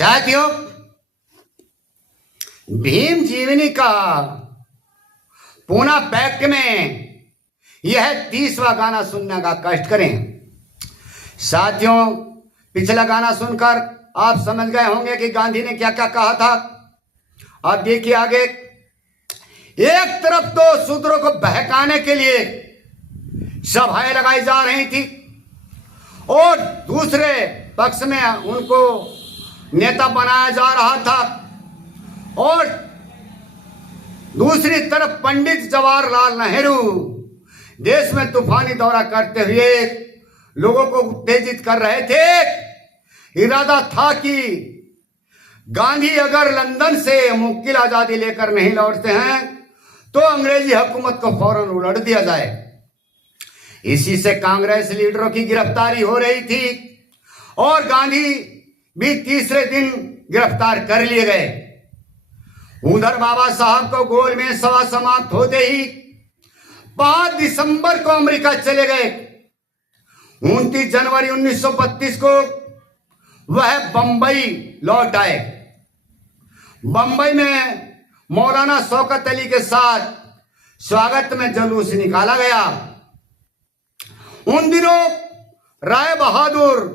साथियों, भीम जीवनी का पूना पैक्ट में यह 30वां गाना सुनने का कष्ट करें। साथियों, पिछला गाना सुनकर आप समझ गए होंगे कि गांधी ने क्या क्या कहा था। अब देखिए आगे। एक तरफ तो शूद्रों को बहकाने के लिए सभाएं लगाई जा रही थी और दूसरे पक्ष में उनको नेता बनाया जा रहा था और दूसरी तरफ पंडित जवाहरलाल नेहरू देश में तूफानी दौरा करते हुए लोगों को उत्तेजित कर रहे थे। इरादा था कि गांधी अगर लंदन से मुक्किल आजादी लेकर नहीं लौटते हैं तो अंग्रेजी हुकूमत को फौरन उलट दिया जाए। इसी से कांग्रेस लीडरों की गिरफ्तारी हो रही थी और गांधी भी तीसरे दिन गिरफ्तार कर लिए गए। उधर बाबा साहब को गोल में सभा समाप्त होते ही 5 दिसंबर को अमेरिका चले गए। 29 जनवरी 1932 को वह बंबई लौट आए। बंबई में मौलाना शौकत अली के साथ स्वागत में जुलूस निकाला गया। उन दिनों राय बहादुर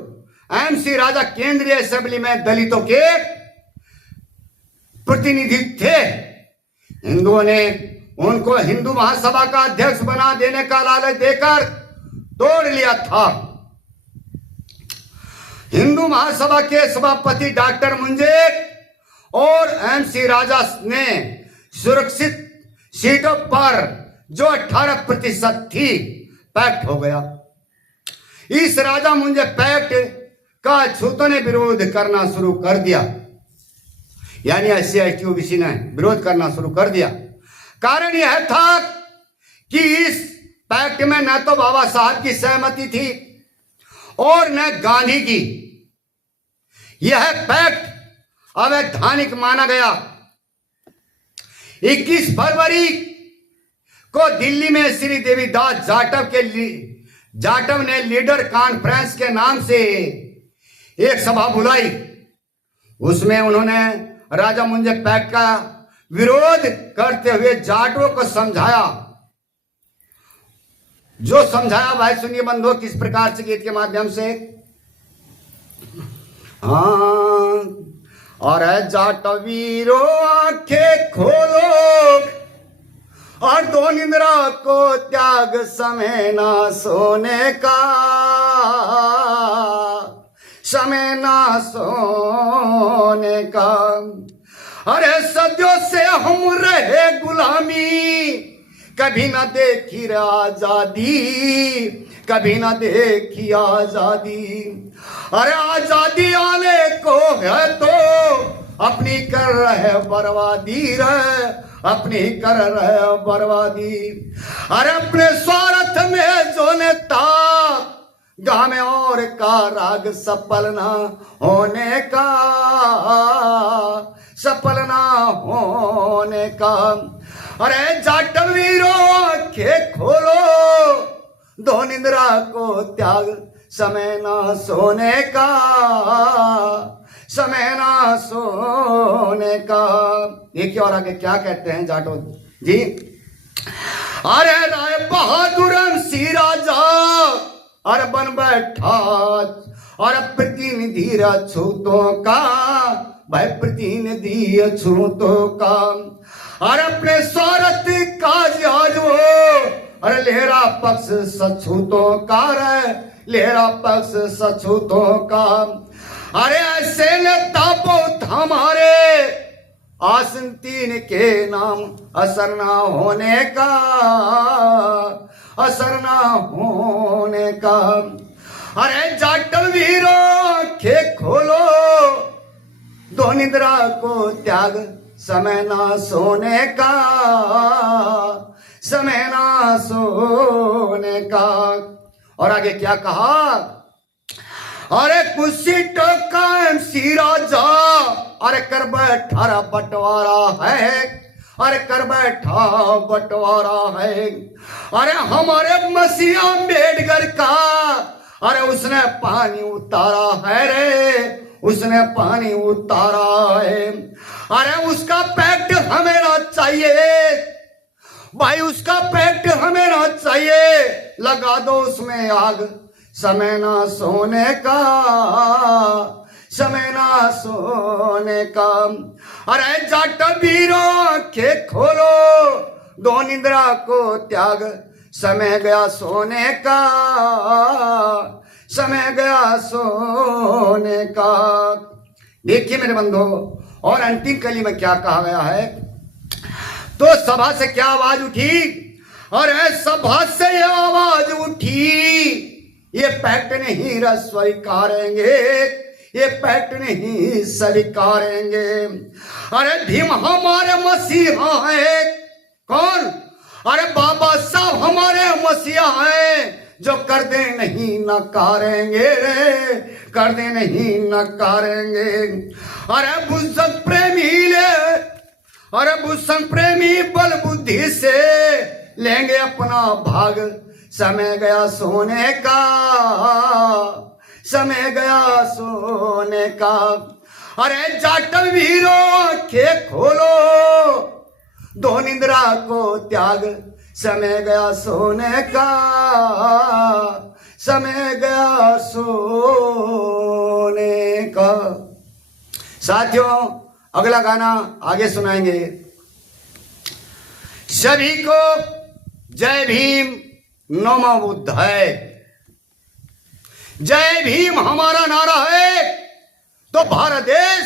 MC राजा केंद्रीय असेंबली में दलितों के प्रतिनिधि थे। हिंदुओं ने उनको हिंदू महासभा का अध्यक्ष बना देने का लालच देकर तोड़ लिया था। हिंदू महासभा के सभापति डॉक्टर मुंजे और MC राजा ने सुरक्षित सीटों पर जो 18% थी पैक्ट हो गया। इस राजा मुंजे पैक्ट का छूतों ने विरोध करना शुरू कर दिया, यानी SC/ST OBC ने विरोध करना शुरू कर दिया। कारण यह था कि इस पैक्ट में न तो बाबा साहब की सहमति थी और न गांधी की। यह पैक्ट अवैधानिक माना गया। 21 फरवरी को दिल्ली में श्री देवीदास जाटव ने लीडर कॉन्फ्रेंस के नाम से एक सभा बुलाई। उसमें उन्होंने राजा मुंजे पैक्ट का विरोध करते हुए जाटवों को समझाया। जो समझाया भाई सुनिए बंधुओं, किस प्रकार से गीत के माध्यम से। हाँ, और जाटवीरो आंखें खोलो और दो निंद्रा को त्याग समय ना सोने का, समय ना सोने का। अरे सदियों से हम रहे गुलामी, कभी ना देखी आजादी, कभी ना देखी आजादी। अरे आजादी आने को है तो अपनी कर रहे बर्बादी रे, अपनी कर रहे बर्बादी। अरे अपने स्वार्थ में जो नेता गा में और का राग सफल ना होने का, सफल ना होने का। अरे जाटवीरो आंखें खोलो, दो निंद्रा को त्याग समय ना सोने का, समय ना सोने का। देखिए और आगे क्या कहते हैं जाटो जी। अरे राय बहादुर MC राजा अरे बन बैठा और प्रतिनिधि छूतों का, भाई प्रतिनिधि छूतों का। और अपने स्वार्थ का आज वो अरे लेहरा पक्ष सछूतों का रे, लेहरा पक्ष सछूतों का। अरे ऐसे नेता बहुत हमारे आसन 3 के नाम असर ना होने का, असर ना होने का। अरे जाटवीरो आंखें खोलो, दो निंद्रा को त्याग समय ना सोने का, समय ना सोने का। और आगे क्या कहा। अरे कुछ सीटों का MC राजा अरे कर बैठा बंटवारा है, अरे कर बैठा बंटवारा है। अरे हमारे मसीहा अम्बेडकर का अरे उसने पानी उतारा है रे, उसने पानी उतारा है। अरे उसका पैक्ट हमें ना चाहिए भाई, उसका पैक्ट हमें ना चाहिए। लगा दो उसमें आग, समय ना सोने का, समय ना सोने का। अरे जाट वीरों आंखें खोलो, दो निद्रा को त्याग, समय गया सोने का, समय गया सोने का। देखिए मेरे बंधो, और अंतिम कली में क्या कहा गया है। तो सभा से क्या आवाज उठी, और सभा से ये आवाज उठी, ये पैक्ट नहीं स्वीकारेंगे, ये पैक्ट नहीं स्वीकारेंगे। अरे भीम हमारे मसीहा है। कौन? अरे बाबा साहब हमारे मसीहा हैं, जो कर दे नहीं नकारेंगे रे, कर दे नहीं नकारेंगे। अरे बुजक प्रेमी ले, अरे बुजक प्रेमी बल बुद्धि से लेंगे अपना भाग, समय गया सोने का, समय गया सोने का। अरे जाट वीरों आंखें खोलो, दो निद्रा को त्याग, समय गया सोने का, समय गया सोने का। साथियों अगला गाना आगे सुनाएंगे। सभी को जय भीम, नमो बुद्धाय। जय भीम हमारा नारा है तो भारत देश